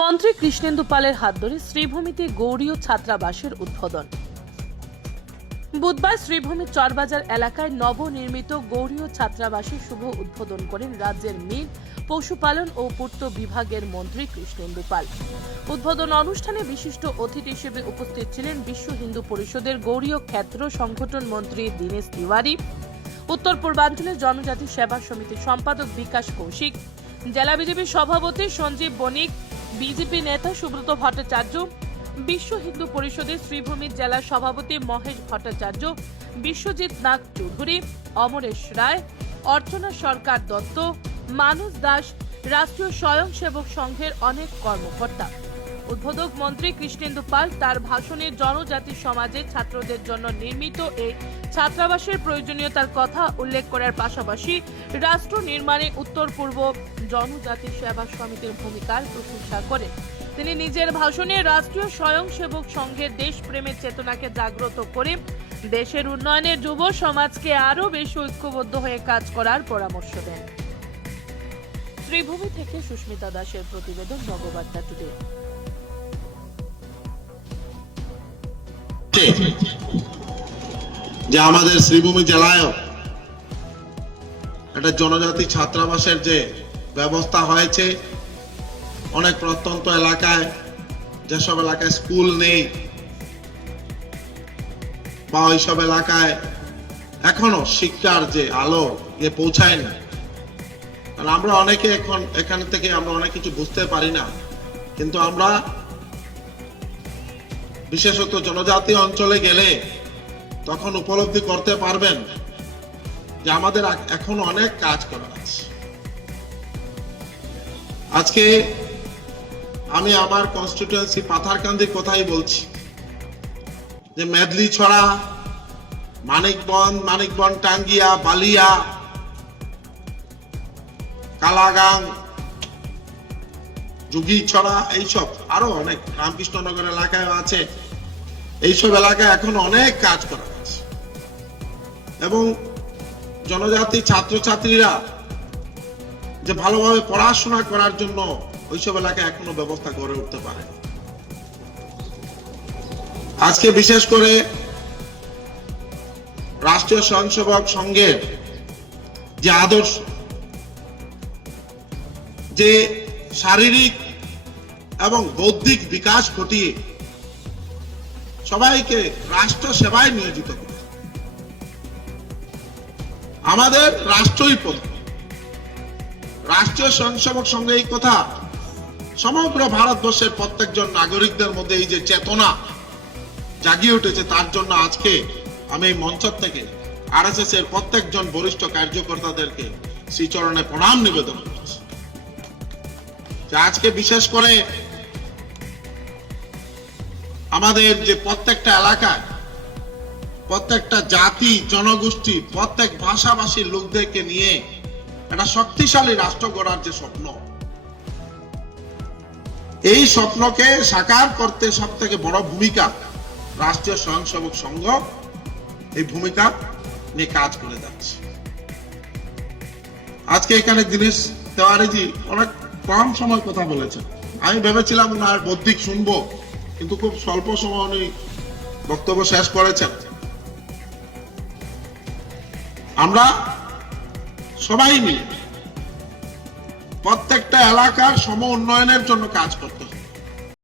মন্ত্রী কৃষ্ণেন্দু পালের হাত ধরে শ্রীভূমিতে গৌড়ীয় ছাত্রাবাসের উদ্বোধন। বুধবার শ্রীভূমির চরবাজার এলাকায় নবনির্মিত গৌড়ীয় ছাত্রাবাসের শুভ উদ্বোধন করেন রাজ্যের মীন, পশুপালন ও পূর্ত বিভাগের মন্ত্রী কৃষ্ণেন্দু পাল। উদ্বোধন অনুষ্ঠানে বিশিষ্ট অতিথি হিসেবে উপস্থিত ছিলেন বিশ্ব হিন্দু পরিষদের গৌড়ীয় ক্ষেত্র সংগঠন মন্ত্রী দীনেশ তিওয়ারি, উত্তর পূর্বাঞ্চলের জনজাতি সেবা সমিতির সম্পাদক বিকাশ কৌশিক, জেলা বিজেপি সভাপতি সঞ্জীব বণিক, বিজেপি নেতা সুব্রত ভট্টাচার্য, বিশ্ব হিন্দু পরিষদের শ্রীভূমির জেলা সভাপতি মহেশ ভট্টাচার্য, বিশ্বজিৎ নাগ চৌধুরী, অমরেশ রায়, অর্চনা সরকার দত্ত, মানস দাস, রাষ্ট্রীয় স্বয়ংসেবক সংঘের অনেক কর্মকর্তা। উদ্বোধক মন্ত্রী কৃষ্ণেন্দু পাল তার ভাষণে জনজাতি সমাজের ছাত্রদের জন্য নির্মিত এই ছাত্রাবাসের প্রয়োজনীয়তার কথা উল্লেখ করার পাশাপাশি রাষ্ট্র নির্মাণে উত্তর পূর্ব জনজাতি সেবা সমিতির ভূমিকার প্রশংসা করেন। তিনি নিজের ভাষণে রাষ্ট্রীয় স্বয়ংসেবক সংঘের দেশপ্রেমের চেতনাকে জাগ্রত করে দেশের উন্নয়নে যুব সমাজকে আরও বেশি ঐক্যবদ্ধ হয়ে কাজ করার পরামর্শ দেন। শ্রীভূমি থেকে সুস্মিতা দাসের প্রতিবেদন, নববার্তা টুডে। যে আমাদের শ্রীভূমি জেলায় একটা জনজাতি ছাত্রাবাসের যে ব্যবস্থা হয়েছে, অনেক প্রত্যন্ত এলাকায় যেসব এলাকায় স্কুল নেই বা ওইসব এলাকায় এখনো শিক্ষার যে আলো যে পৌঁছায় না, কারণ আমরা অনেকে এখন এখান থেকে আমরা অনেক কিছু বুঝতে পারি না, কিন্তু আমরা বিশেষত জনজাতি অঞ্চলে গেলে তখন উপলব্ধি করতে পারবেন যে আমাদের এখন অনেক কাজ করা আছে। আজকে আমি আমার কনস্টিটিউয়েন্সি পাথারকান্দির কথাই বলছি, যে মেদলি ছড়া, মানিকবন, টাঙ্গিয়া, বালিয়া, কালাগাং, যুগি ছড়া, এইসব আরো অনেক রামকৃষ্ণনগর এলাকায় আছে। এইসব এলাকায় এখন অনেক কাজ করা আছে এবং জনজাতি ছাত্রছাত্রীরা যে ভালোভাবে পড়াশোনা করার জন্য ওইসব এলাকায় এখনো ব্যবস্থা করে উঠতে পারে। আজকে বিশেষ করে রাষ্ট্রীয় স্বয়ংসেবক সংঘের যে আদর্শ, যে শারীরিক এবং বৌদ্ধিক বিকাশ ঘটিয়ে সবাইকে রাষ্ট্র সেবায় নিয়োজিত করে, আমাদের রাষ্ট্রই প্রধান। রাষ্ট্রীয় স্বয়ংসেবক সংঘে এই কথা সমগ্র ভারতবর্ষের প্রত্যেকজন নাগরিকদের মধ্যে এই যে চেতনা জাগিয়ে উঠেছে, তার জন্য আজকে আমি এই মঞ্চ থেকে আরএসএস এর প্রত্যেকজন বরিষ্ঠ কার্যকর্তাদেরকে শ্রীচরণে প্রণাম নিবেদন করছি। আজকে বিশেষ করে আমাদের যে প্রত্যেকটা এলাকায় প্রত্যেকটা জাতি জনগোষ্ঠী প্রত্যেক ভাষাভাষীর লোকদেরকে নিয়ে একটা শক্তিশালী রাষ্ট্র গড়ার যে স্বপ্ন, এই স্বপ্নকে সাকার করতে সব থেকে বড় ভূমিকা রাষ্ট্রীয় স্বয়ংসেবক সংঘ এই ভূমিকা নিয়ে কাজ করে যাচ্ছে। আজকে এখানে দীনেশ তিওয়ারিজি অনেক কম সময় কথা বলেছেন। আমি ভেবেছিলাম ওনার বৌদ্ধিক শুনবো, কিন্তু খুব স্বল্প সময় উনি বক্তব্য শেষ করেছেন। আমরা সবাই মিলে প্রত্যেকটা এলাকার সম উন্নয়নের জন্য কাজ করতে হবে।